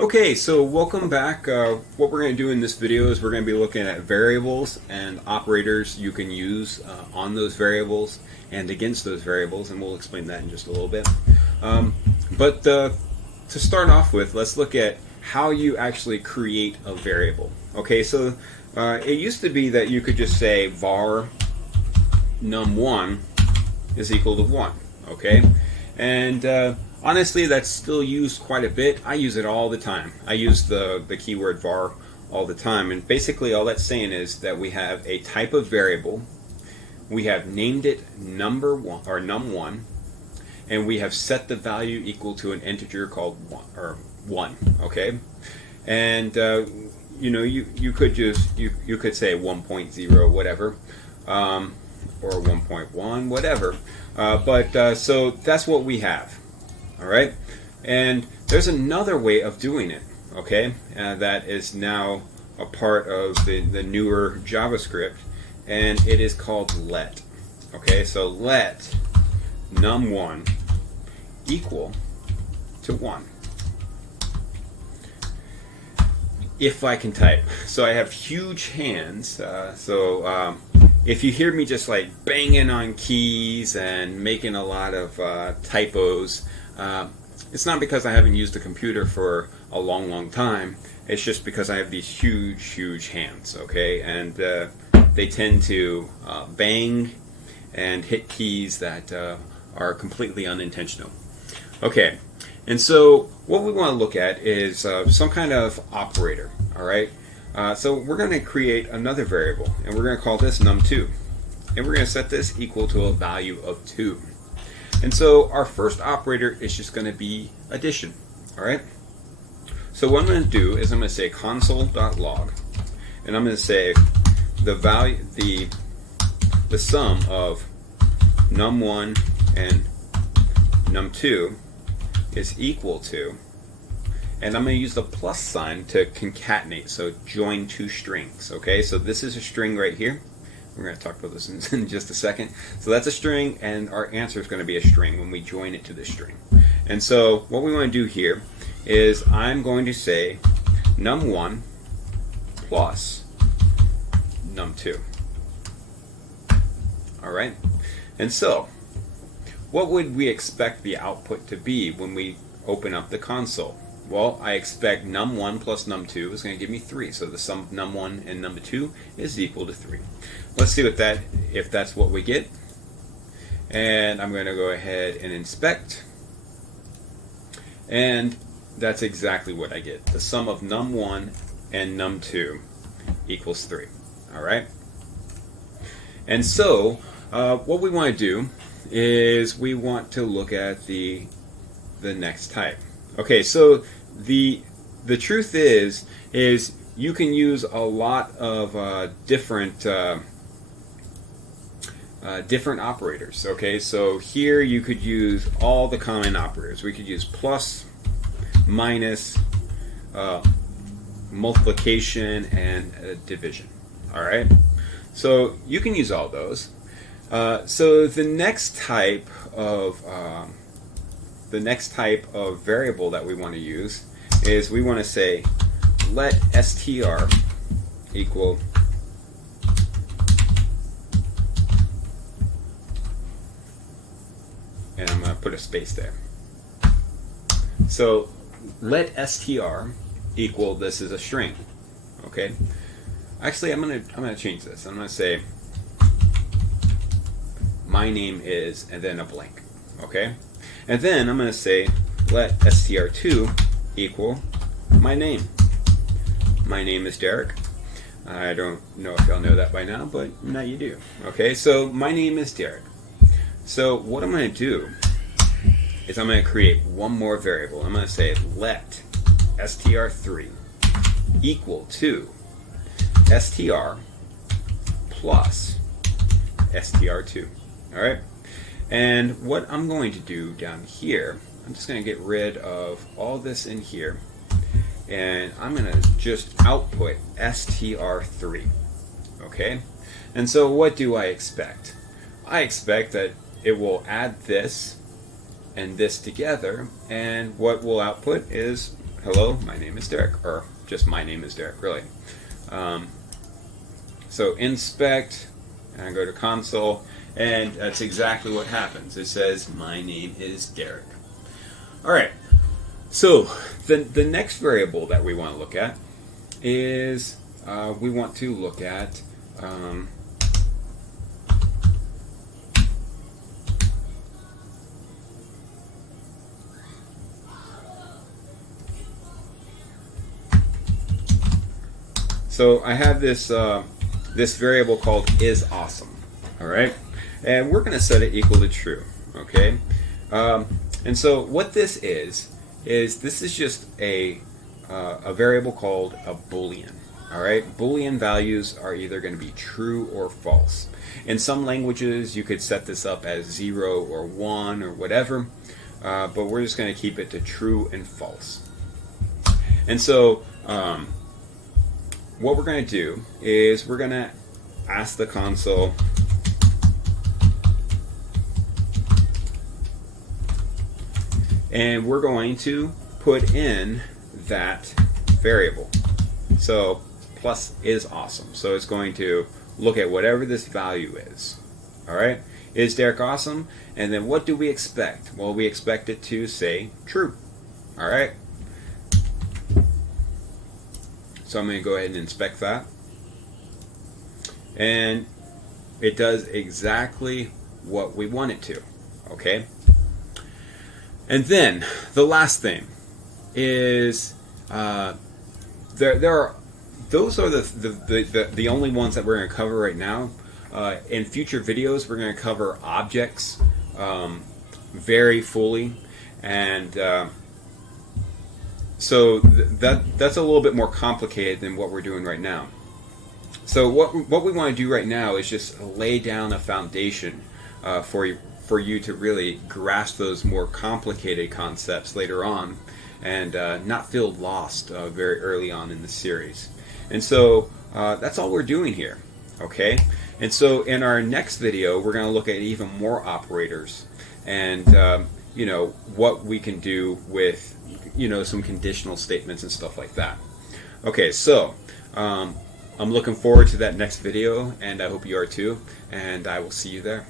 Okay, so welcome back. What we're going to do in this video is we're going to be looking at variables and operators you can use on those variables and against those variables, and we'll explain that in just a little bit. But to start off with, let's look at how you actually create a variable. Okay, so it used to be that you could just say var num1 is equal to 1. Okay, and honestly, that's still used quite a bit. I use it all the time. I use the keyword var all the time, and basically all that's saying is that we have a type of variable, we have named it number1 or num1, and we have set the value equal to an integer called 1. Okay, and you know, you could just you could say 1.0 whatever, or 1.1 whatever, but so that's what we have. All right, and there's another way of doing it, okay, that is now a part of the newer JavaScript, and it is called let. Okay, so let num1 equal to 1. If I can type. So I have huge hands, if you hear me just like banging on keys and making a lot of typos, it's not because I haven't used a computer for a long time. It's just because I have these huge hands, okay, and they tend to bang and hit keys that are completely unintentional. Okay, and so what we want to look at is some kind of operator. All right, so we're going to create another variable, and we're going to call this num2, and we're going to set this equal to a value of 2. And so our first operator is just going to be addition. All right. So what I'm going to do is I'm going to say console.log, and I'm going to say the value, the sum of num1 and num2 is equal to, and I'm going to use the plus sign to concatenate, so join two strings. Okay, so this is a string right here. We're going to talk about this in just a second. So that's a string, and our answer is going to be a string when we join it to this string. And so what we want to do here is I'm going to say num1 plus num2. All right. And so what would we expect the output to be when we open up the console? Well, I expect num1 plus num2 is going to give me 3. So the sum of num1 and num2 is equal to 3. Let's see if that's what we get. And I'm going to go ahead and inspect. And that's exactly what I get. The sum of num1 and num2 equals 3. All right. And so what we want to do is we want to look at the next type. Okay, so the truth is you can use a lot of different operators. Okay, so here you could use all the common operators. We could use plus, minus, multiplication, and division. All right, so you can use all those. So the next type of variable that we want to use is we want to say let str equal and I'm going to put a space there. So let str equal, this is a string. Okay, actually I'm going to change this. I'm going to say my name is, and then a blank. Okay, and then I'm going to say let str2 equal my name. My name is Derek. I don't know if y'all know that by now, but now you do. Okay, so my name is Derek. So what I'm going to do is I'm going to create one more variable. I'm going to say let str3 equal to str plus str2. All right, and what I'm going to do down here, I'm just going to get rid of all this in here, and I'm going to just output str3. Okay, and so what do I expect? I expect that it will add this and this together, and what will output is hello, my name is Derek, or just my name is Derek, really. So inspect, and I go to console, and that's exactly what happens. It says my name is Derek. All right. So the next variable that we want to look at is we want to look at so I have this this variable called isAwesome. All right, and we're going to set it equal to true. Okay, and so what this is this is just a variable called a Boolean. All right, Boolean values are either going to be true or false. In some languages, you could set this up as 0 or 1 or whatever, but we're just going to keep it to true and false. And so what we're going to do is we're going to ask the console and we're going to put in that variable. So plus isAwesome. So it's going to look at whatever this value is. All right, is Derek awesome? And then what do we expect? Well, we expect it to say true. All right. So I'm going to go ahead and inspect that. And it does exactly what we want it to. Okay. And then the last thing is there are those are the only ones that we're going to cover right now. In future videos, we're going to cover objects very fully, and so that's a little bit more complicated than what we're doing right now. So what we want to do right now is just lay down a foundation for you to really grasp those more complicated concepts later on, and not feel lost very early on in the series. And so that's all we're doing here, okay? And so in our next video, we're going to look at even more operators and you know, what we can do with, you know, some conditional statements and stuff like that. Okay, so I'm looking forward to that next video, and I hope you are too, and I will see you there.